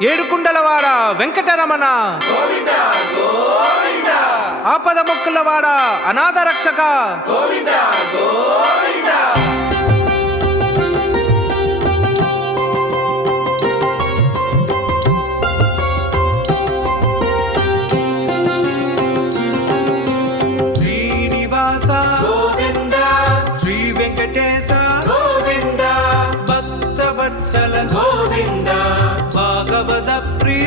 ఏడుకుండలవాడ వెంకటరమణ, ఆపద మొక్కులవాడ అనాథ రక్షక, శ్రీనివాస గోవింద, శ్రీ వెంకటేశ గోవింద, భక్తవత్సల గోవింద, భాగవత ప్రియ